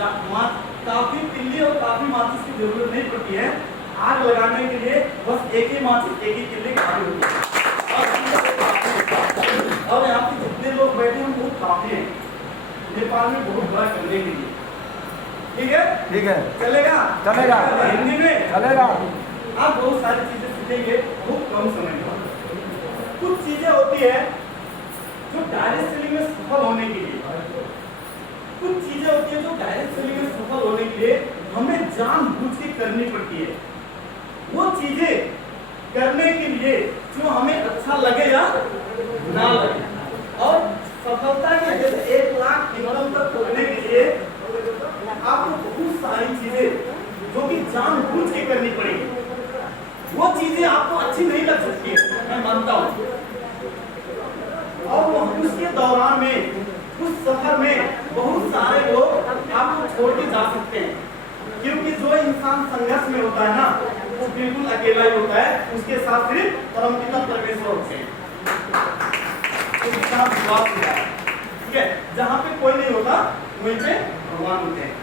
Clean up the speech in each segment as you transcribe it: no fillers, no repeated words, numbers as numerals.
काफी तिल्ली और काफी माचिस की जरूरत नहीं पड़ती है। आग लगाने के लिए बस एक ही माचिस, एक ही तिल्ली काफी होती है। और यहाँ पे जितने लोग बैठे हैं वो काफी हैं नेपाल में बहुत बड़ा करने के लिए। ठीक है, ठीक है, चलेगा चलेगा, हिंदी में चलेगा। आप बहुत सारी चीजें सीखेंगे बहुत कम समय में। कुछ चीजें होती है जो डायरेक्ट सेलिंग में सफल होने के लिए, कुछ चीजें होती है जो डायरेक्ट सेलिंग में सफल होने के लिए हमें जानबूझ के करनी पड़ती है। वो चीजें करने के लिए जो हमें अच्छा लगे या ना लगे, और सफलता के जैसे 1 लाख इनकम तक पहुंचने के लिए आपको बहुत सारी चीजें जो कि जानबूझ के करनी पड़ेगी। वो चीजें आपको अच्छी नहीं लग सकती है, मैं मानता हूँ, और उसके दौरान में उस सफर में बहुत सारे लोग आपको छोड़ के जा सकते हैं, क्योंकि जो इंसान संघर्ष में होता है ना वो बिल्कुल अकेला ही होता है। उसके साथ सिर्फ परमपिता परमेश्वर होते हैं, ठीक है। जहाँ पे कोई नहीं होता वहीं पे भगवान होते हैं।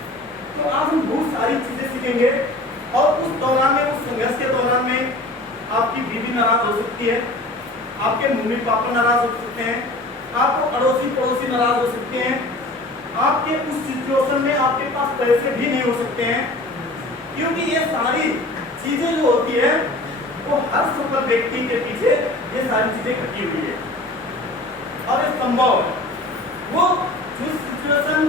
तो आज हम बहुत सारी चीजें सीखेंगे, और उस दौरान में, उस संघर्ष के दौरान में आपकी बीवी नाराज हो सकती है, आपके मम्मी पापा नाराज हो सकते हैं, आपको अड़ोसी पड़ोसी नाराज हो सकते हैं, आपके उस सिचुएशन में आपके पास पैसे भी नहीं हो सकते हैं, क्योंकि ये सारी चीजें जो होती है वो हर सफल व्यक्ति के पीछे ये सारी चीजें घटी हुई है, और ये संभव है। वो जो सिचुएशन,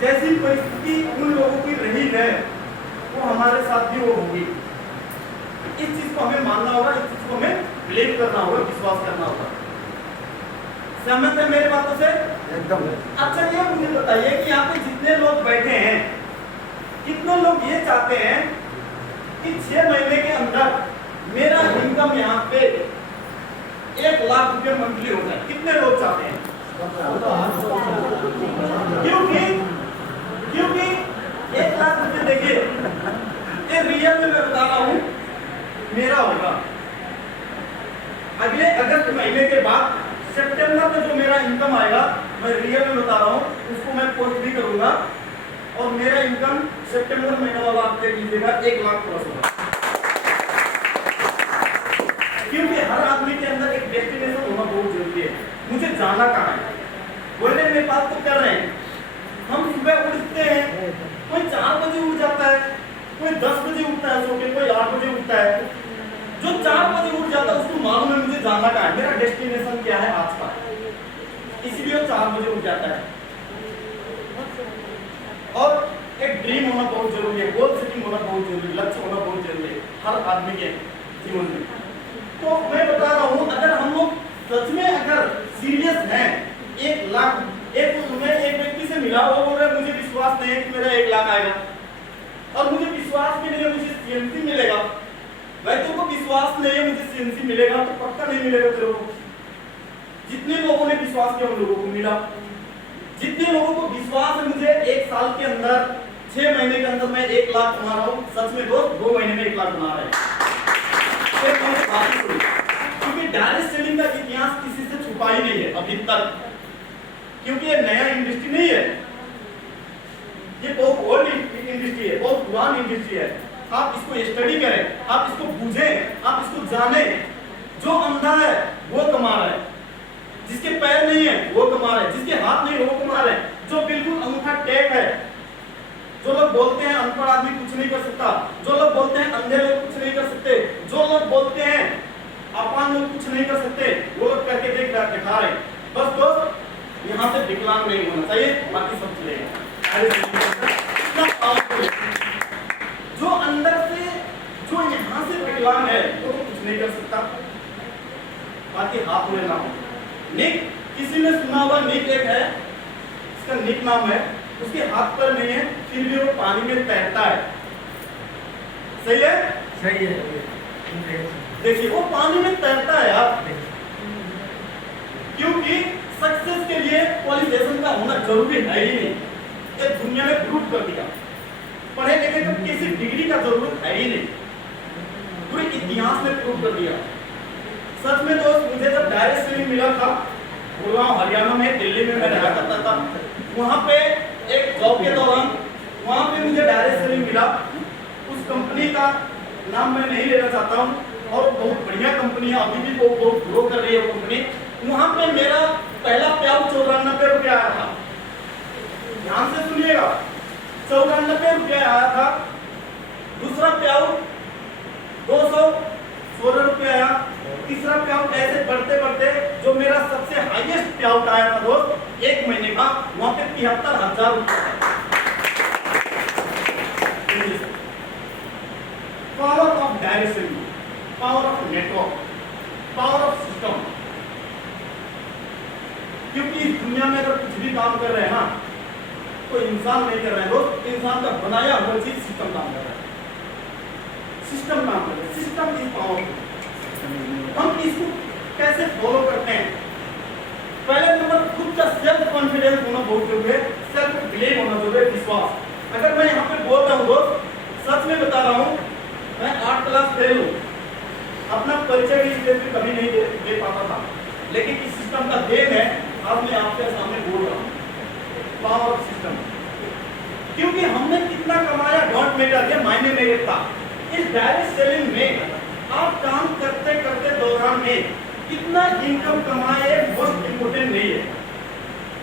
जैसी परिस्थिति उन लोगों की रही है वो हमारे साथ भी वो होगी। इस चीज को हमें मानना होगा, इस चीज को हमें बिलीव करना होगा, विश्वास करना होगा। सहमत है मेरे बातों से? एकदम। अच्छा, ये मुझे बताइए कि यहाँ पे जितने लोग बैठे हैं, कितने लोग ये चाहते हैं कि 6 महीने के अंदर मेरा इनकम यहाँ पे 1 लाख रुपए मंथली हो जाए? कितने लोग चाहते हैं? क्योंकि 1 लाख रुपए, देखिए ये रियल में मैं बता रहा हूँ मेरा होगा। अगले अगस्त महीने के बाद सितंबर में जो मेरा इनकम आएगा, मैं रियल में बता रहा हूँ, उसको मैं पोस्ट भी करूंगा, और मेरा इनकम सितंबर महीना वाला आप देख लीजिएगा 1 लाख प्लस होगा। क्योंकि हर आदमी के अंदर एक डेस्टिनेशन होना बहुत जरूरी है। मुझे जाना कहाँ है? बोले मेरे पास तो कर रहे हैं, हम सुबह उठते हैं, कोई 4 बजे उठ जाता है, कोई 10 बजे उठता है सो के, कोई 8 बजे उठता है। जो 4 बजे उठ जाता है उसको मालूम है मुझे जाना कहाँ है, मेरा डेस्टिनेशन क्या है आज का, इसलिए वो 4 बजे उठ जाता है। और एक ड्रीम होना बहुत जरूरी है, गोल सेटिंग होना बहुत जरूरी है, लक्ष्य होना बहुत जरूरी है हर आदमी के जीवन में। तो मैं बता रहा हूँ, अगर हम लोग सच में अगर सीरियस हैं, 1 लाख, एक व्यक्ति से मिला, वो बोल रहा है मुझे विश्वास नहीं है कि मेरा 1 लाख आएगा, और मुझे विश्वास भी नहीं है मुझे सीएनसी मिलेगा। भाई तुमको विश्वास नहीं है मुझे सीएनसी मिलेगा तो पक्का नहीं मिलेगा तेरे को। जितने लोगों ने विश्वास किया उन लोगों को मिला। जितने लोगों को विश्वास है मुझे 1 साल के अंदर, 6 महीने के अंदर मैं 1 लाख कमा रहा हूँ, सच में दोस्त 2 महीने में 1 लाख बना रहे हैं। क्योंकि डायरेक्ट सेलिंग का इतिहास किसी से छुपा ही नहीं है अभी तक, क्योंकि ये नया इंडस्ट्री नहीं है, ये बहुत ओल्ड इंडस्ट्री है, बहुत पुरानी इंडस्ट्री है। आप इसको स्टडी करें, आप इसको बूझें, आप इसको जानें। जो अंधा है वो कमा रहा है, जिसके पैर नहीं है वो कमा रहे हैं, जिसके हाथ नहीं है वो कमा रहे हैं, जो बिल्कुल अंगूठा टेप है। जो लोग बोलते हैं अनपढ़ आदमी कुछ नहीं कर सकता, जो लोग बोलते हैं अंधे लोग कुछ नहीं कर सकते, जो लोग बोलते हैं अपांग लोग कुछ नहीं कर सकते, वो लोग करके दिखा रहे। बस दोस्त यहाँ से विकलांग नहीं होना चाहिए, बाकी सब चलेगा। जो अंदर से, जो यहाँ से विकलांग है वो तो कुछ नहीं कर सकता, बाकी हाथ में ना हो। निक, किसी ने सुना होगा, निक एक है, इसका निक नाम है, उसके हाथ पर नहीं है फिर भी वो पानी में तैरता है। सही है? सही है। देखिए वो पानी में तैरता है आप, क्योंकि सक्सेस के लिए क्वालिफिकेशन का होना जरूरी है ही नहीं। ये दुनिया ने प्रूव कर दिया, पढ़े लिखे को किसी डिग्री का जरूरत है ही नहीं, पूरे इतिहास ने प्रूव कर दिया। सच में दोस्त, मुझे जब डायरेक्ट सेलिंग मिला था, गुड़गांव हरियाणा में, दिल्ली में मैं रहा करता था, वहां पे एक जॉब के मिला, उस कंपनी का नाम मैं नहीं लेना चाहता हूँ और बहुत बढ़िया कंपनी है, अभी भी वो बहुत ग्रो कर रही है वो कंपनी। वहां पे मेरा पहला प्याऊ 94 रुपया आया था। ध्यान से सुनिएगा, 94 रुपया आया था। दूसरा प्याऊ 216 रुपया आया। तीसरा प्याऊ ऐसे बढ़ते बढ़ते जो मेरा सबसे हाईएस्ट प्याऊ आया था दोस्त, एक महीने का, वहां पे 73,000 रुपया। Power of direct selling, power of network, power of system. क्योंकि इस दुनिया में अगर कुछ भी काम कर रहे हैं ना, तो इंसान नहीं कर रहे हैं दोस्त, इंसान का बनाया हुआ चीज सिस्टम काम कर रहा है, सिस्टम काम कर रहा है। System is powerful. हम इसको कैसे फॉलो करते हैं? पहले नंबर खुद का सेल्फ कॉन्फिडेंस होना बहुत जरूरी है, सेल्फ बिलीव होना जरूरी है, विश्वास। अगर मैं यहाँ पे बोल रहा हूँ दोस्त, सच में बता रहा हूँ, मैं 8 क्लास फेल हूँ, अपना परिचय भी स्टेज पे कभी नहीं दे पाता था, लेकिन इस सिस्टम का देन है आज मैं आपके सामने बोल रहा हूँ। Power of system. क्योंकि हमने कितना कमाया डोंट मैटर, ये मायने नहीं रखता। इस डायरेक्ट सेलिंग में आप काम करते करते दौरान में कितना इनकम कमाए मोस्ट इम्पोर्टेंट नहीं है,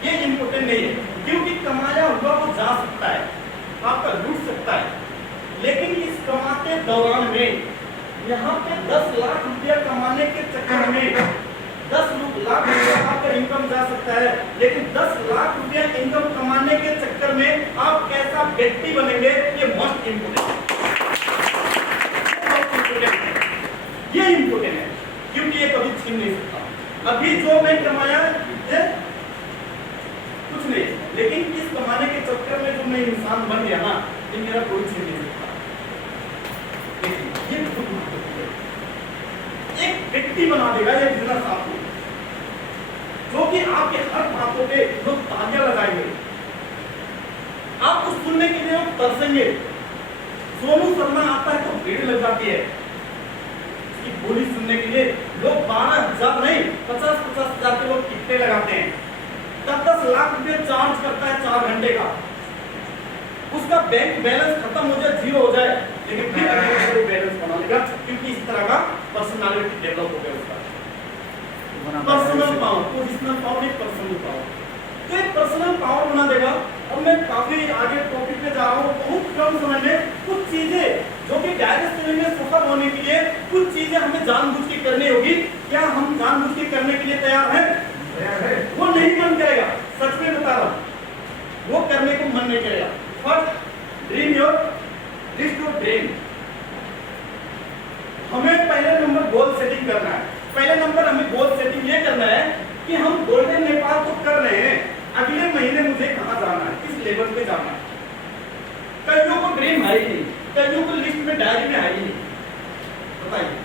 ये इम्पोर्टेंट नहीं है। क्योंकि कमाया हुआ वो जा सकता है, आपका लूट सकता है, लेकिन इस कमाते दौरान में यहाँ पे 10 लाख रुपया कमाने के चक्कर में 10 लाख रुपया आपका इनकम जा सकता है, लेकिन 10 लाख रुपया इनकम कमाने के चक्कर में आप कैसा व्यक्ति बनेंगे, ये मोस्ट इम्पोर्टेंट है, ये इम्पोर्टेंट है। क्योंकि ये कभी छीन नहीं सकता। अभी जो मैं कमाया है कुछ नहीं, लेकिन इस कमाने के चक्कर में जो मैं इंसान बन गया ना, ये मेरा कोई छीन नहीं सकता। ये बहुत महत्वपूर्ण है। एक व्यक्ति बना देगा ये बिजनेस आपको, जो कि आपके हर बातों पे लोग तालियां लगाएंगे, आपको सुनने के लिए लोग तरसेंगे। सोनू शर्मा आता है तो भीड़ लग जाती है, इसकी बोली सुनने के लिए लोग 12,000 नहीं 50,000 के लोग टिकटे लगाते हैं। 10 लाख रुपए चार्ज करता है 4 घंटे का। उसका बैंक बैलेंस खत्म हो जाए, जीरो हो जाए, लेकिन फिर अगले बैलेंस बना लेगा, क्योंकि इस तरह का पर्सनालिटी डेवलप हो गया उसका। पर्सनल पावर, पोजिशनल पावर, एक पर्सनल पावर, तो एक पर्सनल पावर बना देगा। और मैं काफी आगे टॉपिक पे जा रहा हूँ। बहुत कम समय में कुछ चीजें जो कि डायरेक्ट सेलिंग में सफल होने के लिए कुछ चीजें हमें जानबूझ के करनी होगी। क्या हम जानबूझ के करने के लिए तैयार हैं? वो नहीं मन करेगा, सच में बता रहा हूँ, वो करने को मन नहीं करेगा। First, dream your list your dream. हमें पहले नंबर गोल सेटिंग करना है। पहले नंबर हमें गोल सेटिंग ये करना है कि हम गोल्डन नेपाल तो कर रहे हैं, अगले महीने मुझे कहां जाना है, किस लेवल पे जाना है। कईयों को ड्रीम है ही नहीं, कईयों को लिस्ट में डायरी में है ही नहीं। बताइए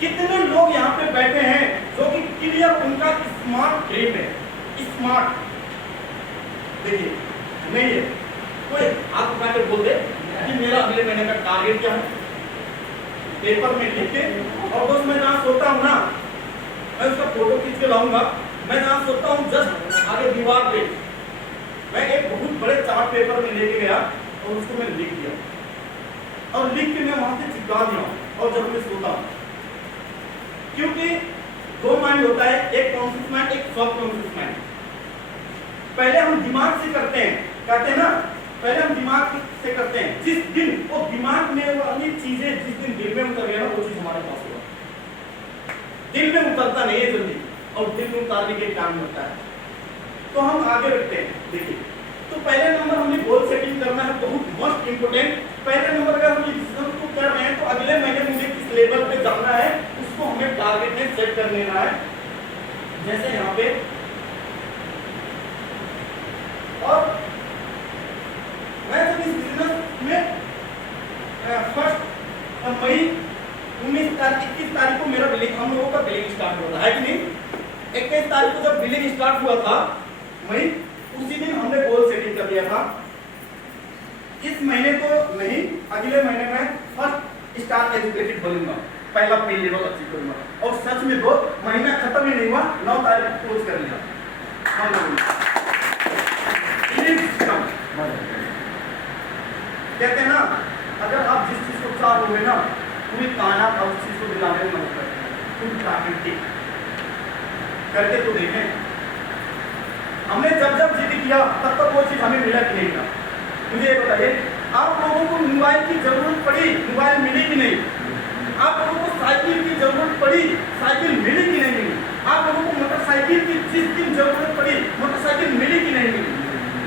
कितने लोग यहाँ पे बैठे हैं जो कि क्लियर उनका स्मार्ट ड्रीम है, स्मार्ट। देखिए नहीं है, कोई हाथ उठा के बोल दे कि मेरा अगले महीने का टारगेट क्या है, पेपर में लिख के। और बस मैं जहाँ सोता हूँ ना, मैं उसका फोटो खींच के लाऊंगा। मैं जहाँ सोता हूँ जस्ट आगे दीवार पे मैं एक बहुत बड़े चार्ट पेपर में लेके गया और उसको मैं लिख दिया, और लिख के मैं वहां से चिपका दिया। और जब मैं सोता हूँ, क्योंकि दो माइंड होता है, एक कॉन्शियस माइंड, एक सब कॉन्शियस माइंड। पहले हम दिमाग से करते हैं, कहते हैं ना, पहले हम दिमाग से करते हैं। जिस दिन वो दिमाग में वो अन्य चीजें जिस दिन दिल में उतर गया ना, वो चीज हमारे पास होगा। दिल में उतरता नहीं है जल्दी, और दिल में उतारने के काम होता है, तो हम आगे रखते हैं। देखिए, तो पहले नंबर हमें गोल सेटिंग करना है, बहुत मोस्ट इंपोर्टेंट। पहले नंबर अगर हम डिसीजन को कर रहे हैं तो अगले महीने मुझे किस लेवल पे जाना है उसको हमें टारगेट में सेट कर लेना है। जैसे यहाँ पे, और मैं जब इस बिजनेस में फर्स्ट मई 21 तारीख को मेरा बिलिंग, हम लोगों का बिलिंग स्टार्ट हुआ था, है कि नहीं? 21 तारीख को जब बिलिंग स्टार्ट हुआ था मई, उसी दिन हमने गोल सेटिंग कर दिया था। इस महीने तो नहीं, अगले महीने में फर्स्ट स्टार एजुकेटेड बनूंगा, पहला पे लेवल अचीव करूंगा। और सच में दो महीना खत्म ही नहीं हुआ, 9 तारीख को क्लोज कर लिया। कहते हैं ना, अगर आप जिस चीज को चाहोगे ना, पूरी कायनात उस चीज को दिलाने में मदद करते हैं। पूरी प्राकृतिक करके तो देखें। हमने जब जब जिद किया तब तक वो चीज हमें मिला कि नहीं मिला? मुझे ये बताइए, आप लोगों को मोबाइल की जरूरत पड़ी, मोबाइल मिली कि नहीं? आप लोगों को साइकिल की जरूरत पड़ी, साइकिल मिली कि नहीं मिली? आप लोगों को मोटरसाइकिल की जिस दिन जरूरत पड़ी, मोटरसाइकिल मिली कि नहीं मिली?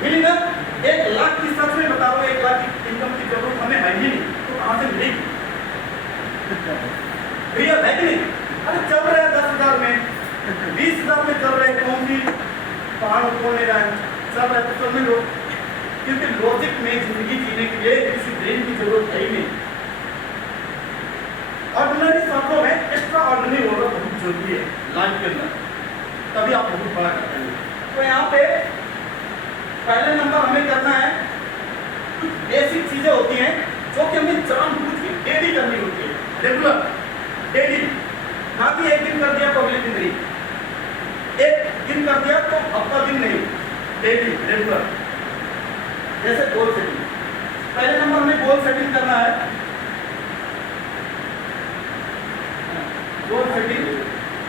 मिली ना? 1 लाख की, सच में बता रहा हूं, 1 लाख की इनकम की जरूरत हमें है ही नहीं, तो कहां से मिलेगी? रियल है कि नहीं? अरे चल रहे हैं 10,000 में, 20,000 में चल रहे हैं, कौन सी पहाड़ ऊपर नहीं रहा है, चल रहा है तो चलने दो। क्योंकि लॉजिक में जिंदगी जीने के लिए किसी ब्रेन की जरूरत है ही नहीं। ऑर्डिनरी शब्दों में एक्स्ट्रा ऑर्डिनरी होना बहुत जरूरी है लाइफ के अंदर, तभी आप बहुत बड़ा कर पाएंगे। तो यहाँ पे पहले नंबर हमें करना है, कुछ बेसिक चीजें होती हैं जो कि हमें जानबूझ के डेली करनी होती है, रेगुलर, डेली। ना कि एक दिन कर दिया तो अगले दिन नहीं, एक दिन कर दिया तो हफ्ता दिन नहीं, डेली रेगुलर। जैसे गोल सेटिंग, पहले नंबर हमें गोल सेटिंग करना है। गोल सेटिंग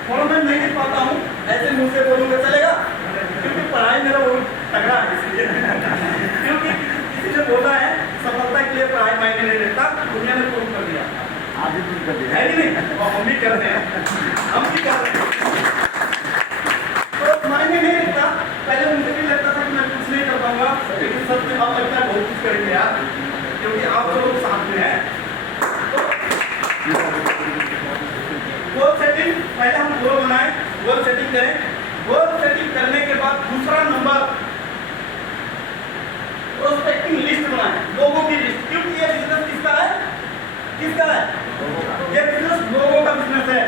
थोड़ा मैं नहीं लिख पाता हूँ, ऐसे मुंह से बोलूंगा चलेगा, क्योंकि पढ़ाई मेरा बहुत तगड़ा है इसलिए। क्योंकि किसी ने बोला है सफलता के लिए पढ़ाई मायने नहीं रखता, दुनिया ने प्रूव कर दिया, आज ही कर दिया है कि नहीं? और हम भी कर रहे हैं, हम भी कर रहे हैं। तो मायने नहीं रखता, पहले मुझे भी लगता था कि मैं कुछ नहीं कर पाऊंगा, लेकिन सबसे अब लगता है बहुत कुछ करेंगे यार, क्योंकि आप लोग साथ में हैं। गोल सेटिंग, पहले हम गोल बनाए, गोल सेटिंग करें। गोल सेटिंग करने के बाद दूसरा नंबर प्रोस्पेक्टिंग लिस्ट बनाए, लोगों की लिस्ट। क्योंकि ये बिजनेस किसका है? किसका है? ये बिजनेस लोगों का बिजनेस है।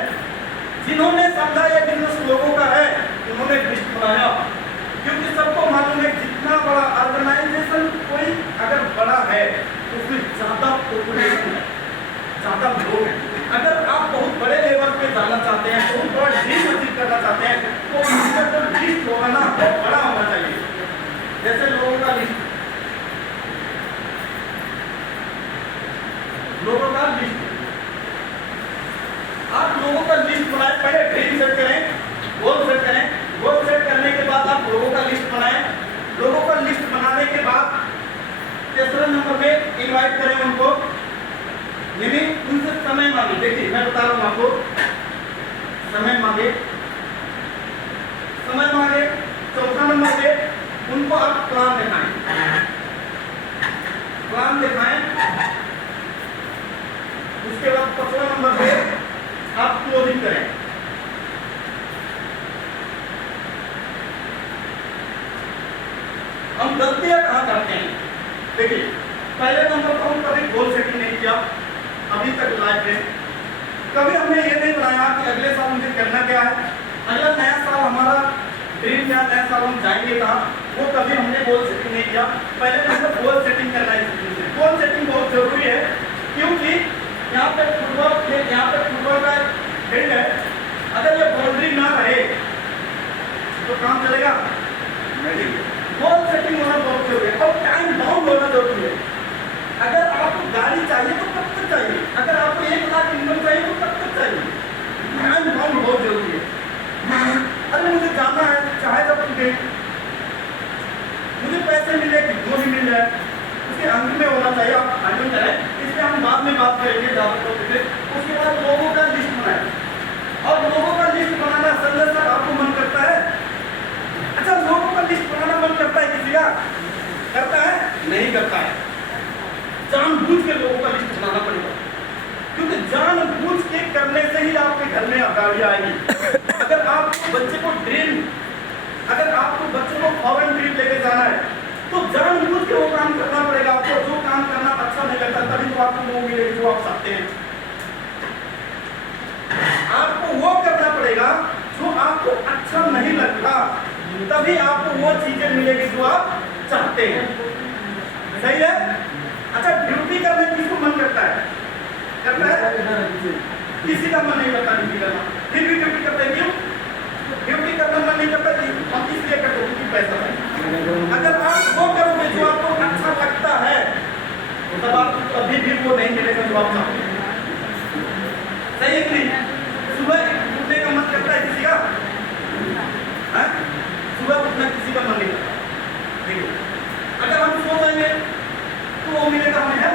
जिन्होंने समझा ये बिजनेस लोगों का है, उन्होंने लिस्ट बनाया। क्योंकि सबको मालूम है जितना बड़ा ऑर्गेनाइजेशन कोई अगर बड़ा है तो उसमें ज्यादा पॉपुलेशन है, ज्यादा लोग हैं। अगर आप बहुत बड़े लेवल पे जाना चाहते हैं, बहुत बड़ा ड्रीम अचीव करना चाहते हैं, तो उसका जो लिस्ट होगा ना बहुत बड़ा होना चाहिए। जैसे लोगों का लिस्ट, लोगों का लिस्ट, आप लोगों का लिस्ट बनाए, पहले ड्रीम सेट करें, गोल सेट करें। गोल सेट करने के बाद आप लोगों का लिस्ट बनाएं। लोगों का लिस्ट बनाने के बाद तीसरे नंबर पे इनवाइट करें उनको, यानी उनसे समय मांगे। देखिए मैं बता रहा हूँ आपको, समय मांगे, समय मांगे। चौथा नंबर पे उनको आप प्लान दिखाएं, प्लान दिखाएं। उसके बाद 5वां नंबर पे आप क्लोजिंग करें। हम गलतियां कहाँ करते हैं? देखिए पहले नंबर पर हम कभी गोल सेटिंग नहीं किया अभी तक लाइफ में। कभी हमने ये नहीं बनाया कि अगले साल मुझे करना क्या है, अगला नया साल हमारा ड्रीम क्या, नया साल हम जाएंगे कहाँ, वो कभी हमने गोल सेटिंग नहीं किया। पहले नंबर गोल सेटिंग करना है। गोल सेटिंग बहुत जरूरी है, क्योंकि यहाँ पे फुटबॉल का फील्ड है, अगर ये बाउंड्री ना रहे तो काम चलेगा नहीं। गोल सेटिंग होना बहुत जरूरी है, और टाइम बाउंड होना जरूरी है। अगर आपको गाड़ी चाहिए तो कब तक चाहिए, अगर आपको 1 लाख इनकम चाहिए तो कब तक चाहिए, टाइम बाउंड बहुत जरूरी है। अरे मुझे जाना है, चाहे जब टूटे, मुझे पैसे मिले कितनों भी मिल जाए, उसके अंत में होना चाहिए। आप फाइनल करें, इसलिए हम बाद में बात करेंगे ज़्यादा टॉपिक पे। उसके बाद लोगों का लिस्ट बनाए, और लोगों का लिस्ट बनाना संजय सर आपको मन करता है? अच्छा, लोगों का लिस्ट बनाना मन करता है किसी का? करता है? नहीं करता है। जानबूझ के लोगों का लिस्ट बनाना पड़ेगा, क्योंकि जानबूझ के करने से ही आपके घर में गाड़ियां आएगी। अगर आपको बच्चे को ड्रीम, अगर आपको बच्चे को फॉरेन ट्रिप लेके जाना है, तो जानबूझ के वो काम करना पड़ेगा आपको। जो काम करना अच्छा नहीं लगता, तभी तो आपको वो मिलेगी जो आप चाहते हैं। आपको वो करना पड़ेगा जो आपको अच्छा नहीं लगता, तभी आपको वो चीजें मिलेगी जो आप चाहते हैं। सही है? अच्छा, ड्यूटी करने किसको मन करता है? करता है? किसी का मन नहीं करता ड्यूटी करना, फिर भी ड्यूटी करते हैं। क्यों ड्यूटी करना मन नहीं करता? हम इसलिए करते हैं क्योंकि पैसा है। अगर आप वो करोगे जो आपको अच्छा लगता है, तो तभी भी वो नहीं मिलेगा जो आप चाहते हैं। सही है कि नहीं? सुबह उठने का मन करता है किसी का? हैं? सुबह उठना किसी का मन नहीं करता। देखो, अगर हम सो जाएंगे तो वो मिलेगा हमें है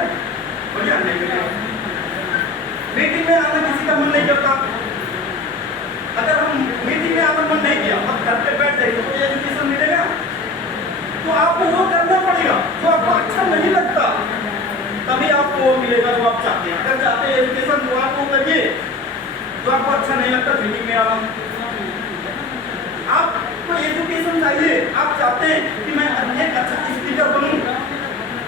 बढ़िया, नहीं मिलेगा। मीटिंग में आना किसी का मन नहीं करता। अगर हम मीटिंग में आना मन नहीं किया और घर पे बैठ जाएंगे तो एजुकेशन मिलेगा? तो आपको वो करना पड़ेगा जो आपको अच्छा नहीं लगता, तभी आपको वो मिलेगा जो आप चाहते हैं। अगर चाहते हैं एजुकेशन तो आप वो करिए, जो आपको अच्छा नहीं लगता मीटिंग में आना। आपको एजुकेशन चाहिए, आप चाहते हैं कि मैं एक अच्छा स्पीकर बनूं,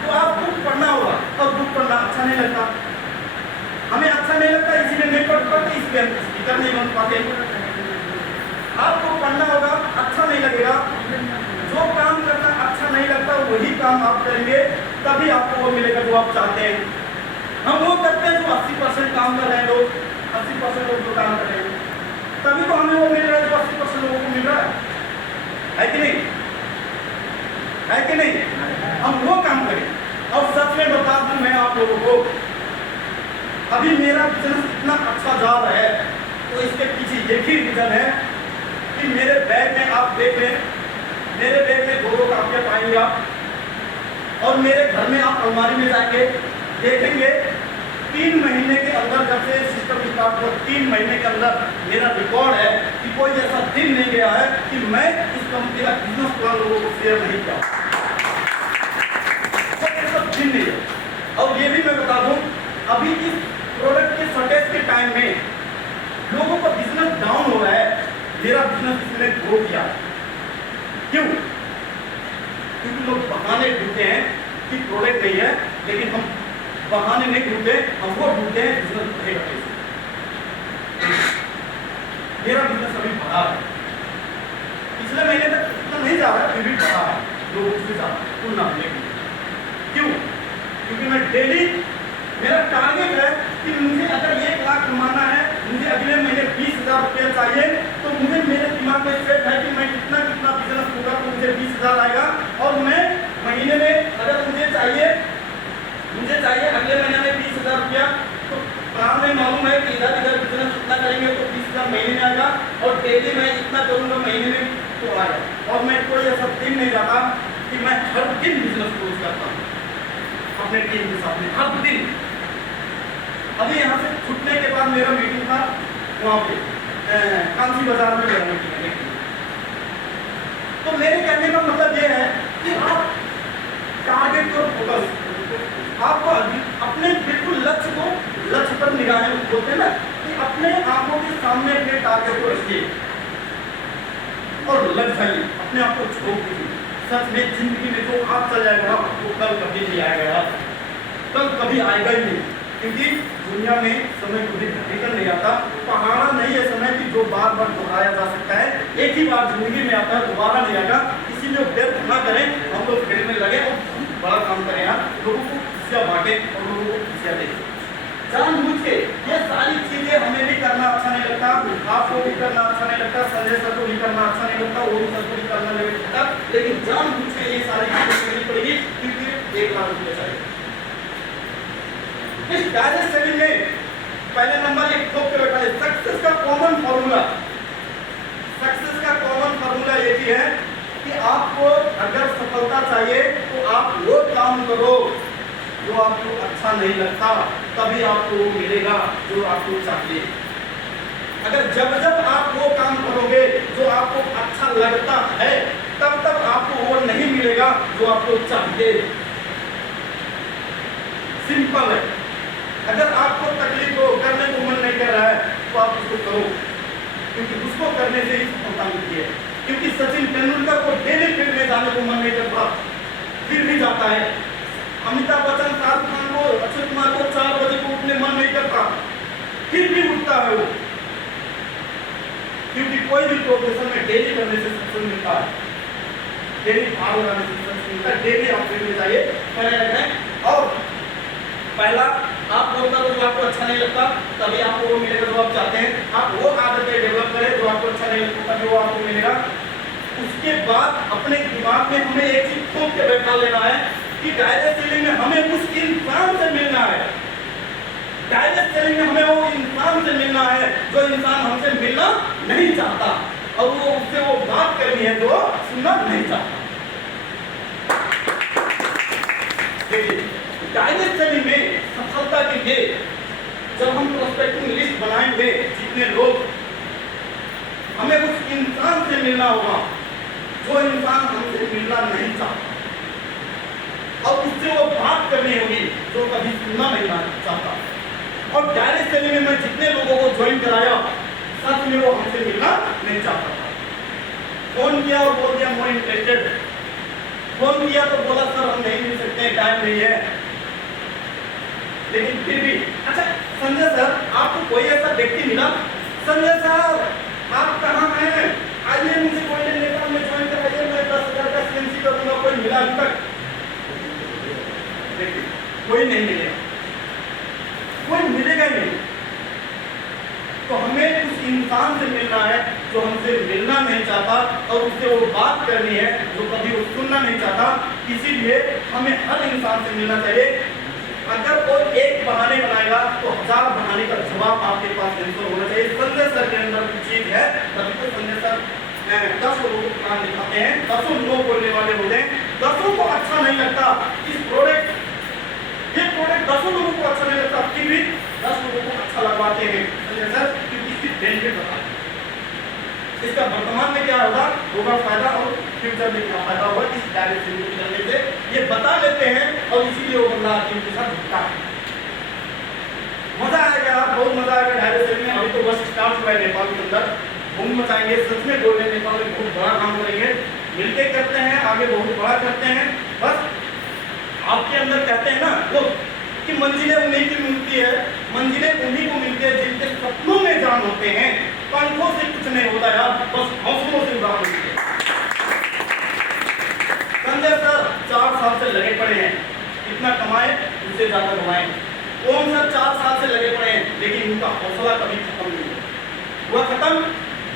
तो आपको पढ़ना होगा और बुक पढ़ना अच्छा नहीं लगता, हमें अच्छा नहीं लगता इसीलिए नहीं पढ़ पाते, इसलिए हम स्पीकर नहीं बन पाते। आपको पढ़ना होगा, अच्छा नहीं लगेगा, जो काम करना अच्छा नहीं लगता वही काम आप करेंगे, तभी आपको वो मिलेगा जो आप चाहते हैं। हम वो करते हैं जो 80% काम कर रहे हैं लोग, 80% लोग जो काम कर रहे हैं, तभी तो हमें वो मिल रहा है जो 80% लोगों को मिल रहा है कि नहीं? है कि नहीं? हम वो काम करें। और सच में बता दूं मैं आप लोगों को, अभी मेरा बिजनेस इतना अच्छा जा रहा है तो इसके पीछे एक ही रीजन है कि मेरे बैग में आप देख लें, मेरे बैग में 2 कापियां पाएंगे आप, और मेरे घर में आप अलमारी में जाएंगे देखेंगे 3 महीने के अंदर, जब से सिस्टम स्टार्ट हुआ 3 महीने के अंदर मेरा रिकॉर्ड है कि कोई ऐसा दिन नहीं गया है कि मैं इस कंपनी का बिजनेस प्लान लोगों को शेयर नहीं किया, कोई ऐसा दिन नहीं है। और ये भी मैं बता दूं, अभी इस प्रोडक्ट के शॉर्टेज के टाइम में लोगों का बिजनेस डाउन हो रहा है, मेरा बिजनेस इसने ग्रो किया। क्यों? क्योंकि लोग बहाने ढूंढते हैं कि प्रोडक्ट नहीं है, लेकिन हम बहाने नहीं ढूंढते, हम वो ढूंढते हैं बिजनेस बढ़ेगा कैसे। मेरा बिजनेस अभी बढ़ा है, पिछले महीने तक इतना नहीं जा रहा है, फिर भी बढ़ा है लोगों से ज्यादा तुलना में। क्यों? क्योंकि मैं डेली, मेरा टारगेट है कि मुझे अगर 1 लाख कमाना है, मुझे अगले महीने 20,000 रुपया चाहिए, तो मुझे मेरे दिमाग में सेट है कि मैं कितना बिजनेस होगा तो मुझे 20,000 आएगा, और मैं महीने में अगर मुझे चाहिए अगले महीने में 20,000 रुपया, तो प्लान में मालूम है कि इधर बिजनेस इतना करेंगे तो 20,000 महीने में आएगा, और डेली मैं इतना करूंगा महीने में तो आएगा। और मैं कोई ऐसा दिन नहीं जाता कि मैं हर दिन बिजनेस क्लोज करता हूँ अपने टीम के साथ में, हर दिन। अभी यहाँ से छुटने के बाद मेरा मीटिंग था वहाँ पे कांसी बाजार में मेरा मीटिंग है। तो मेरे कहने का मतलब ये है कि आप टारगेट और फोकस, आपको अपने बिल्कुल लक्ष्य पर निगाहें बोलते हैं ना, कि अपने आंखों के सामने अपने टारगेट को रखिए और लग जाइए, अपने आप को छोड़ दीजिए। सच में जिंदगी में जो आप चल जाएगा वो कल कभी नहीं आएगा, कल कभी आएगा ही नहीं, क्योंकि दुनिया में समय कभी रिटर्न नहीं आता। पहाड़ा नहीं है समय कि जो बार बार दोहराया जा सकता है, एक ही बार जिंदगी में आता है, दोबारा नहीं आएगा। इसीलिए व्यर्थ ना करें, हम लोग खेलने लगे और बड़ा काम करें यार, लोगों को खुशियाँ बांटे और लोगों को खुशियाँ दें जानबूझ के। ये सारी चीजें हमें भी करना अच्छा नहीं लगता, आपको भी करना अच्छा नहीं लगता, संजय सर को भी करना अच्छा नहीं लगता, वो सर को भी करना नहीं लगता, लेकिन जानबूझ के ये सारी चीजें करनी पड़ेगी क्योंकि 1 लाख रुपये चाहिए। इस डायरेक्ट सेलिंग में पहले नंबर एक ठोक के बैठा है, सक्सेस का कॉमन फार्मूला ये भी है कि आपको अगर सफलता चाहिए तो आप वो काम करो जो आपको अच्छा नहीं लगता, तभी आपको वो मिलेगा जो आपको चाहिए। अगर जब आप वो काम करोगे जो आपको अच्छा लगता है, तब आपको वो नहीं मिलेगा जो आपको चाहिए। सिंपल है। अगर आपको तकलीफ हो, करने को मन नहीं कर रहा है, तो आप उसको करो, क्योंकि उसको करने से ही सफलता मिलती है। क्योंकि सचिन तेंदुलकर को डेली फील्ड में जाने को मन नहीं करता, फिर भी जाता है। अमिताभ बच्चन, शाहरुख खान को, अक्षय कुमार को 4 बजे को उठने मन नहीं करता, फिर भी उठता है वो, क्योंकि कोई भी प्रोफेशन में डेली करने से सक्सेस मिलता है, डेली भाग लगाने से सक्सेस मिलता है। डेली आप फील्ड में जाइए, करे रखें। और पहला, आप वो करो जो आपको अच्छा नहीं लगता, तभी आपको वो मिलेगा जो आप चाहते हैं। आप वो आदतें डेवलप करें जो आपको अच्छा नहीं लगता, तभी वो आपको मिलेगा। उसके बाद अपने दिमाग में हमें एक चीज ठोक के बैठा लेना है कि डायरेक्ट सेलिंग में हमें उस इंसान से मिलना है। डायरेक्ट सेलिंग में हमें वो इंसान से मिलना है जो इंसान हमसे मिलना नहीं चाहता, और वो उससे वो बात करनी है जो सुनना नहीं चाहता। देखिए, डायरेक्ट सेलिंग में सफलता के लिए जब हम प्रोस्पेक्टिंग लिस्ट बनाएंगे, जितने लोग, हमें उस इंसान से मिलना होगा जो इंसान हमसे मिलना नहीं चाहता, और उससे वो बात करनी होगी जो कभी सुनना नहीं चाहता। और डायरेक्ट सेलिंग में मैं जितने लोगों को ज्वाइन कराया, सच में वो हमसे मिलना नहीं चाहता था। फोन किया और बोल दिया मोर इंटरेस्टेड, फोन किया तो बोला सर हम नहीं मिल सकते, टाइम नहीं है। लेकिन फिर भी, अच्छा संजय सर आपको कोई ऐसा व्यक्ति मिला, संजय सर आप कहाँ हैं, आइए मुझे कोई नहीं लेकर मैं ज्वाइन कराइए, मैं 10,000 का सीएनसी करूंगा, कोई मिला अभी तक? देखिए, कोई नहीं मिलेगा, कोई मिलेगा ही नहीं। तो हमें उस इंसान से मिलना है जो हमसे मिलना नहीं चाहता, और उससे वो बात करनी है जो कभी वो सुनना नहीं चाहता। इसीलिए हमें हर इंसान से मिलना चाहिए। अगर कोई एक बहाने बनाएगा तो 1000 बहाने का जवाब आपके पास आंसर होना चाहिए। संजय सर के अंदर कुछ चीज है, तभी तो संजय सर 10 लोगों को प्लान दिखाते हैं, 10 नो बोलने वाले होते हैं, 10 को अच्छा नहीं लगता इस प्रोडक्ट, ये प्रोडक्ट 10 लोगों को अच्छा नहीं लगता, फिर भी 10 लोगों को अच्छा लगवाते हैं संजय सर, क्योंकि इसकी बेनिफिट बता इसका वर्तमान में क्या होगा फायदा, और फ्यूचर में क्या फायदा होगा इस डायरेक्ट सेलिंग करने से, ये बता लेते हैं। और इसीलिए वो बंदा उनके साथ जुड़ता है। मजा आएगा, बहुत मजा आएगा डायरेक्ट सेलिंग में। अभी तो बस स्टार्ट हुआ है नेपाल के अंदर, घूम मचाएंगे, सच में बोल रहे हैं, नेपाल में बहुत बड़ा काम करेंगे, मिलके करते हैं, आगे बहुत बड़ा करते हैं। बस आपके अंदर कहते हैं ना लोग कि मंजिलें उन्हीं की मिलती है, मंजिलें उन्हीं को मिलती है जिनके सपनों में जान होते हैं। पंखों से कुछ नहीं होता यार, बस हौसलों से उड़ान होती है। संजय सर 4 साल से लगे पड़े हैं, कितना कमाए उससे ज्यादा कमाए। ओम सर 4 साल से लगे पड़े हैं, लेकिन उनका हौसला कभी खत्म नहीं हुआ खत्म।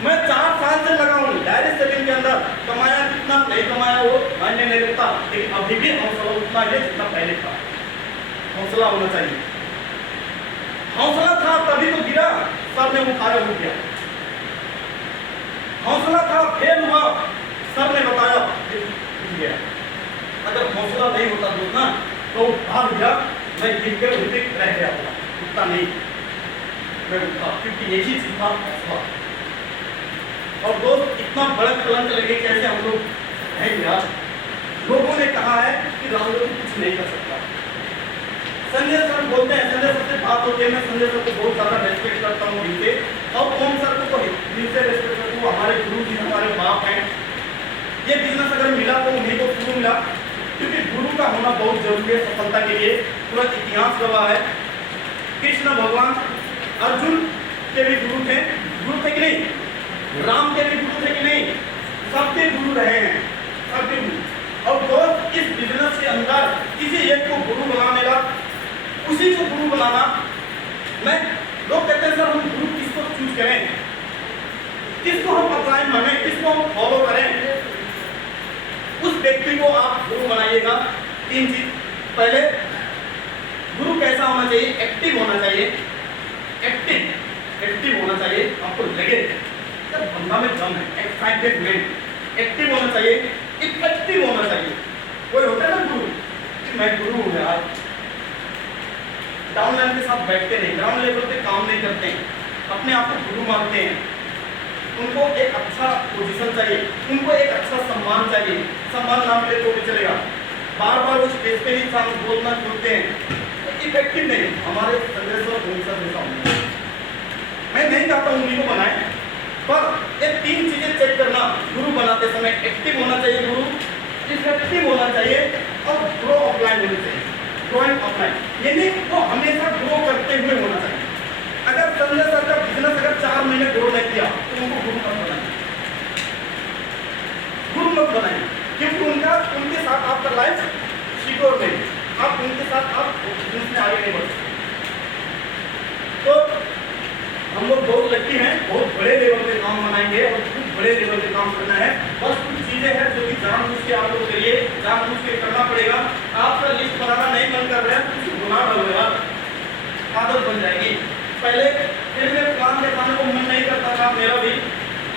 मैं 4 साल से लगा हूँ डायरेक्ट सेलिंग के अंदर, कमाया कितना नहीं कमाया वो मायने नहीं रखता, लेकिन अभी भी हौसला उतना है जितना पहले था। हौसला होना चाहिए, हौसला था तभी तो गिरा, सर ने उठाया हो गया। हौसला था, फेल हुआ, सर ने बताया गया। अगर हौसला नहीं होता दोस्त ना तो भाग गया, मैं गिर के उठे रह गया होगा, उठता नहीं, मैं उठा, क्योंकि यही चीज था हौसला। और दोस्त इतना बड़ा कलंक लगे कैसे हम लोग है यार, लोगों ने कहा है कि राहुल कुछ नहीं कर सकता। संजय सर बोलते हैं, संजय सर से बात होती है, मैं संजय सर को बहुत ज्यादा रेस्पेक्ट करता हूँ दिल से, और ओम सर को दिल से रेस्पेक्ट करता हूँ, हमारे गुरु जी हमारे बाप हैं। ये बिजनेस अगर मिला तो उन्हीं को शुरू मिला, क्योंकि गुरु का होना बहुत जरूरी है सफलता के लिए। पूरा इतिहास गवाह है, कृष्ण भगवान अर्जुन के भी गुरु थे कि नहीं, राम के भी गुरु थे कि नहीं, सबके गुरु रहे हैं, सबके गुरु। और दोस्त इस बिजनेस के अंदर किसी एक को गुरु बनाने का, उसी को गुरु बनाना, मैं लोग कहते हैं सर हम गुरु किसको चूज करें, किसको हम अपलाइन माने, किसको हम फॉलो करें। उस व्यक्ति को आप गुरु बनाइएगा। 3 चीज, पहले गुरु कैसा होना चाहिए, एक्टिव होना चाहिए, एक्टिव होना चाहिए, आपको लगे जब बंदा में दम है, एक्साइटेड ब्रेन, एक्टिव होना चाहिए, इफेक्टिव होना चाहिए। कोई होता है ना गुरु कि मैं गुरु हूँ यार, डाउन लेवल के साथ बैठते नहीं, ग्राउंड लेवल पे काम नहीं करते हैं, अपने आप को गुरु मानते हैं। उनको एक अच्छा पोजीशन चाहिए, उनको एक अच्छा सम्मान चाहिए, सम्मान ना मिले तो भी चलेगा, बार बार वो स्टेज पे ही साथ बोलना बोलते हैं, तो इफेक्टिव नहीं। हमारे संजय सर जैसा होना, मैं नहीं चाहता उन्हीं को बनाए, पर ये 3 चीजें चेक करना गुरु बनाते समय, एक्टिव होना चाहिए गुरु, इफेक्टिव होना चाहिए, और ग्रो ऑफलाइन होना चाहिए, ग्रोइंग ऑफलाइन, यानी वो हमेशा ग्रो करते हुए होना चाहिए। अगर संजय सर का बिजनेस अगर 4 महीने ग्रो नहीं किया तो उनको गुरु मत बनाए, गुरु मत बनाए, क्योंकि उनके साथ आपका लाइफ सिक्योर नहीं, आप उनके साथ आप बिजनेस में आगे नहीं बढ़ सकते। तो हम लोग बहुत लकी हैं, बहुत बड़े लेवल पे काम बनाएंगे और बहुत बड़े लेवल पे काम करना है। बस कुछ चीजें हैं जो कि जानबूझ के आप लोग करिए, जानबूझ के करना पड़ेगा। आप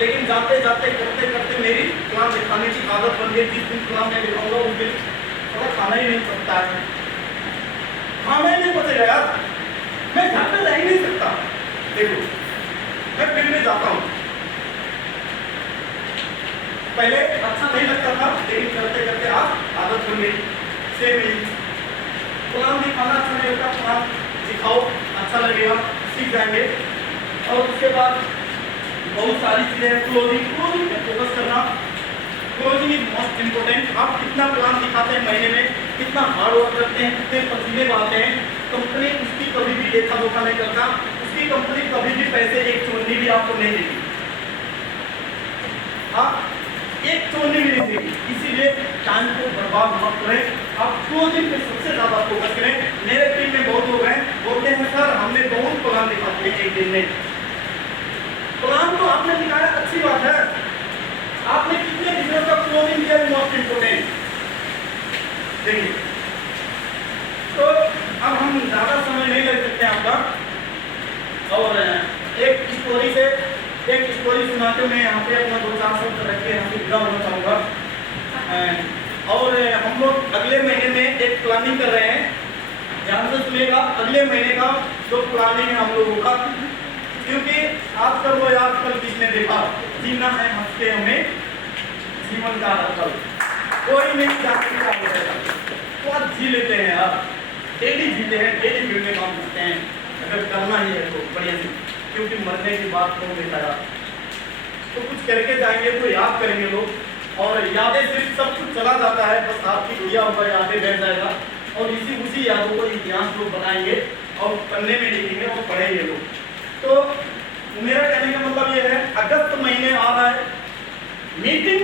लेकिन जाते जाते करते करते मेरी प्लान दिखाने की आदत बन गई। जिस दिन प्लान मैं दिखाऊंगा उस दिन थोड़ा खाना ही नहीं पकता है, खाना ही नहीं पचेगा यार, मैं घर पे रह ही नहीं सकता। देखो मैं फिर भी जाता हूँ, पहले अच्छा नहीं लगता था लेकिन करते करते आज आदत बन गई। सेम ही प्लान दिखाना अच्छा नहीं लगता, प्लान दिखाओ अच्छा लगेगा, सीख जाएंगे। और उसके बाद बहुत सारी चीजें हैं, क्लोजिंग पे फोकस करना। Closing is most important. आप कितना प्लान दिखाते हैं महीने में, कितना हार्ड वर्क करते हैं, कितने पसीने बहाते हैं, कंपनी उसकी कभी भी देखा धोखा नहीं करता, उसकी कंपनी कभी भी पैसे एक चोरी भी आपको नहीं देगी। आप एक चोरी भी नहीं देगी, इसीलिए टाइम को बर्बाद मत करें। आप क्लोजिंग पे सबसे ज्यादा फोकस करें। मेरे टीम में बहुत लोग हैं बोलते हैं सर हमने बहुत प्लान दिखाते हैं एक दिन में। प्लान तो आपने दिखाया अच्छी बात है, आपने कितने बिजनेस का क्लोजिंग किया मोस्ट इंपोर्टेंट। देखिए तो अब हम ज्यादा समय नहीं लग सकते आपका, और एक स्टोरी सुना के मैं यहाँ पे अपना 2-4 शब्द रख के यहाँ से विदा होना चाहूँगा। और हम लोग अगले महीने में एक प्लानिंग कर रहे हैं, ध्यान से सुनिएगा। अगले महीने का जो प्लानिंग है हम लोगों का, क्योंकि आजकल वो आजकल किसने देखा, जीना है हंसते हमें जीवन का हर पल, कोई नहीं जानने का होगा तो आज जी लेते हैं यार, डेली जीते हैं, डेली फील्ड में काम करते हैं। अगर करना ही है तो बढ़िया से, क्योंकि मरने की बात कौन देखा यार, तो कुछ करके जाएंगे तो याद करेंगे लोग, और यादें सिर्फ सब कुछ चला जाता है, बस आपकी दिया हुआ यादें रह जाएगा, और उसी यादों को इतिहास लोग बनाएंगे और पन्ने में लिखेंगे और पढ़ेंगे लोग। तो मेरा कहने का मतलब ये है, अगस्त महीने आ रहा है, मीटिंग,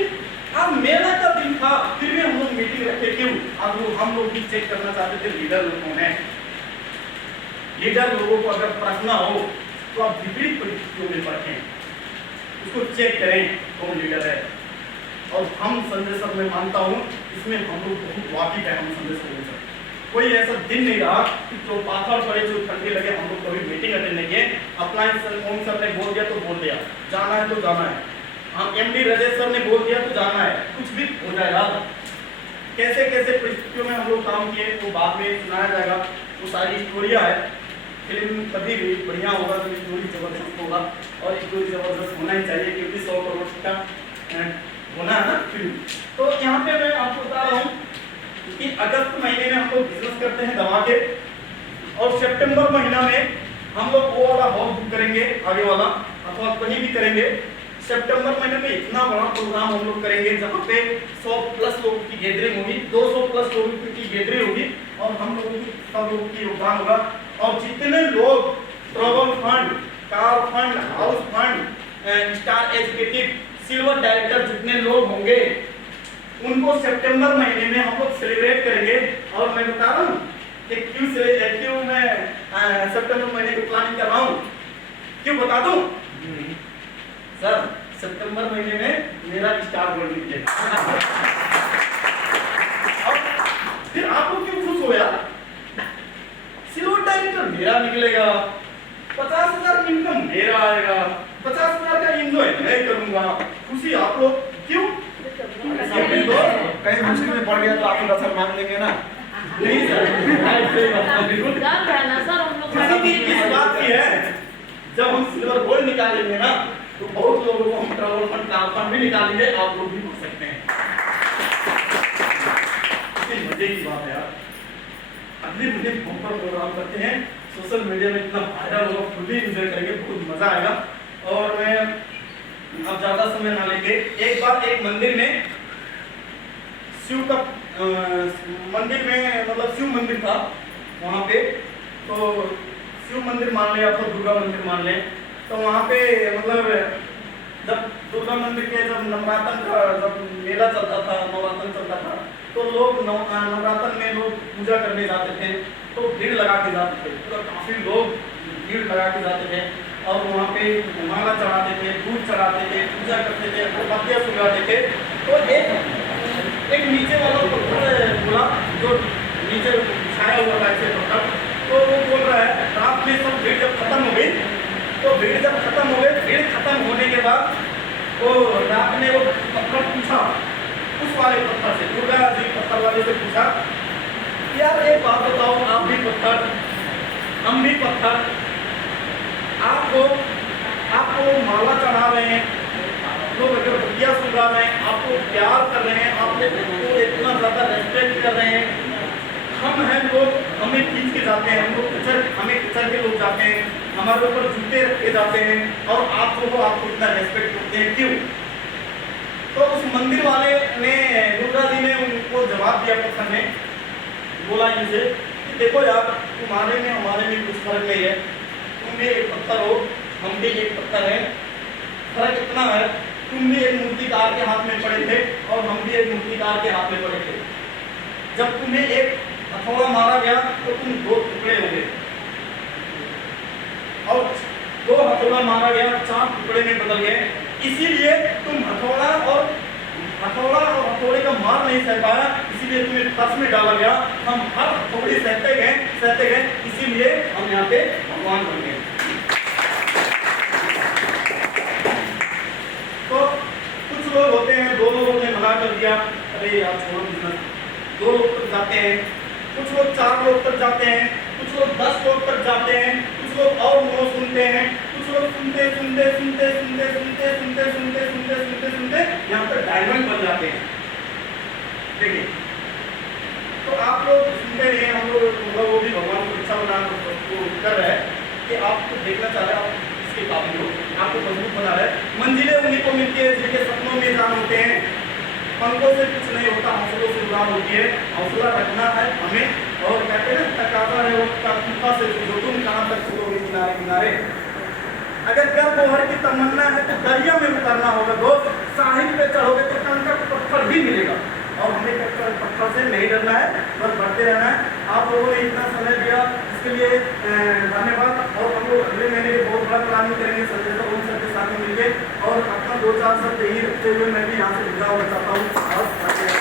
अब मेला का दिन था फिर भी हम लोग मीटिंग रखे, क्यों? अब हम लोग भी चेक करना चाहते थे लीडर लोग कौन है। लीडर लोगों को अगर परखना हो तो आप विपरीत परिस्थितियों में परखें, उसको चेक करें कौन लीडर है। और हम संजय सर मैं मानता हूँ इसमें हम लोग बहुत वाकिफ है। हम संजय सर कोई ऐसा दिन नहीं रहा कि जो पाथर पड़े, जो ठंडी लगे, हम लोग कभी मीटिंग अटेंड नहीं किए। अपना ओम सर ने बोल दिया तो बोल दिया, जाना है तो जाना है। हम एमडी राजेश सर ने बोल दिया तो जाना है, कुछ भी हो जाएगा। कैसे कैसे परिस्थितियों में हम लोग काम किए वो बाद में सुनाया जाएगा, वो सारी स्टोरियाँ है। फिल्म कभी भी बढ़िया होगा तो स्टोरी जबरदस्त होगा, और स्टोरी जबरदस्त होना ही चाहिए, क्योंकि 100 करोड़ का होना है ना फिल्म। तो यहाँ पे मैं आपको बता रहा हूँ कि अगस्त महीने में हम लोग बिजनेस करते हैं दवा के, और सितंबर महीना में हम लोग वो वाला हॉल बुक करेंगे आगे वाला, अथवा कहीं भी करेंगे। सितंबर महीने में इतना बड़ा प्रोग्राम हम लोग करेंगे जहाँ पे 100+ लोगों की गैदरिंग होगी, 200+ लोगों की गैदरिंग होगी, और हम लोगों की सब लोगों की योगदान होगा। और जितने लोग travel fund, car fund, house fund, star educative, silver director जितने लोग होंगे उनको सितंबर महीने में हम लोग सेलिब्रेट करेंगे। और मैं बता रहा हूँ कि क्यों मैं सितंबर महीने की प्लानिंग कर रहा हूँ, क्यों बता दूं सर? सितंबर महीने में मेरा स्टार गोल्ड निकलेगा। और फिर आपको क्यों खुश हो यार? सिल्वर डायरेक्टर मेरा निकलेगा, 50,000 इनकम मेरा आएगा, 50,000 का एंजॉय मैं करूंगा, खुशी आप लोग क्यों? कहीं मुश्किल में पड़ गया तो आपको 10 मांग लेंगे ना? नहीं सर, खुशी की इस बात की है, जब हम सिल्वर गोल्ड निकालेंगे ना तो बहुत लोगों को हम ट्रैवल फंड, कार फंड भी निकालेंगे, आप लोग भी कर सकते हैं। कितनी मजे की बात है यार। अगले महीने हम पर प्रोग्राम करते हैं, सोशल मीडिया में इतना वायरल होगा, फुल्ली एंजॉय करेंगे, बहुत मजा आएगा। और मैं अब ज्यादा समय ना लेके, एक बार एक मंदिर में शिव का मंदिर में, मतलब शिव मंदिर था वहाँ पे, तो शिव मंदिर मान ले या तो दुर्गा मंदिर मान ले, तो वहाँ पे मतलब जब दुर्गा मंदिर के जब नवरात्र का जब मेला चलता था, नवरात्र चलता था, तो लोग नवरात्र में लोग पूजा करने जाते थे, तो भीड़ लगा के जाते थे, तो काफी लोग भीड़ लगा के जाते थे, और वहाँ पे माला चढ़ाते थे, दूध चढ़ाते थे, पूजा करते थे, पत्तियाँ सुगाते थे। तो एक नीचे वाला पत्थर बोला, जो नीचे छाया हुआ था ऐसे पत्थर, तो वो बोल रहा है रात में सब भीड़ जब खत्म हो गई, तो भीड़ जब खत्म हो गई, भीड़ खत्म होने के बाद वो आपने वो पत्थर पूछा उस वाले पत्थर से, दुर्गा जी पत्थर वाले से पूछा, यार एक बात बताओ, आप भी पत्थर हम भी पत्थर, आपको माला चढ़ा रहे हैं, लोग अगरबत्तियाँ सुलगा रहे हैं, आपको प्यार कर रहे हैं, आप लोगों को इतना ज़्यादा रेस्पेक्ट कर रहे हैं, हम हैं लोग, हमें खींच के जाते हैं, हम लोग हमें कुचल के लोग जाते हैं, हमारे ऊपर जूते रखे जाते हैं, और आप लोगों आपको इतना रेस्पेक्ट करते हैं, क्यों? तो उस मंदिर वाले ने, दुर्गा जी ने उनको जवाब दिया, पत्थर ने बोला इनसे, देखो यार, तुम्हारे में हमारे में कुछ फर्क नहीं है, तुम भी एक पत्थर हो, हम भी एक पत्थर है, फर्क इतना है, तुम भी एक मूर्तिकार के हाथ में पड़े थे और हम भी एक मूर्तिकार के हाथ में पड़े थे। जब तुम्हें एक हथौड़ा मारा गया तो तुम दो टुकड़े हो गए, और दो हथौड़ा मारा गया 4 टुकड़े में बदल गए, इसीलिए तुम हथौड़ा और हथौड़े का मार नहीं सह पाया, इसीलिए तुम्हें फर्श में डाला गया, हम हर हथौड़ी सहते गए, इसीलिए हम यहाँ पे भगवान बन गए। तो कुछ लोग होते हैं, 2 लोगों ने मना कर दिया, अरे यार छोड़ो बिजनेस, 2 लोग तक जाते हैं, कुछ लोग 4 लोग तक जाते हैं, कुछ लोग 10 लोग तक जाते हैं, कुछ लोग और नो सुनते हैं, कुछ लोग सुनते यहाँ पर डायमंड बन जाते हैं। देखिए, तो आप लोग सुनते रहिए, हम लोग वो भी भगवान को इच्छा बना कर रहे हैं कि आपको देखना चाह रहे हैं, आप इसके काबिल हो, आपको मजबूत बना रहे हैं। मंजिलें उन्हीं को मिलती है जिनके सपनों में जान होते हैं, पंखों से कुछ नहीं होता, हौसलों से उड़ान होती है, हौसला रखना है हमें, और कहते हैं ना, तकाता है वो तूफा से जो तुम कहाँ तक छोड़ोगे किनारे किनारे। अगर गर्भोहर की तमन्ना है तो दरिया में उतरना होगा दोस्त, साहिल पे चढ़ोगे तो कंकड़ पत्थर भी मिलेगा, और हमें कंकड़ पत्थर से नहीं डरना है, बस बढ़ते रहना है। आप लोगों ने इतना समय दिया, इसके लिए धन्यवाद, और हम लोग अगले महीने के बहुत बड़ा प्लानिंग करेंगे सर के साथ में मिलकर, और अपना 2-4 शब्द यही रखते हुए मैं भी यहाँ से विदा होना चाहता हूँ।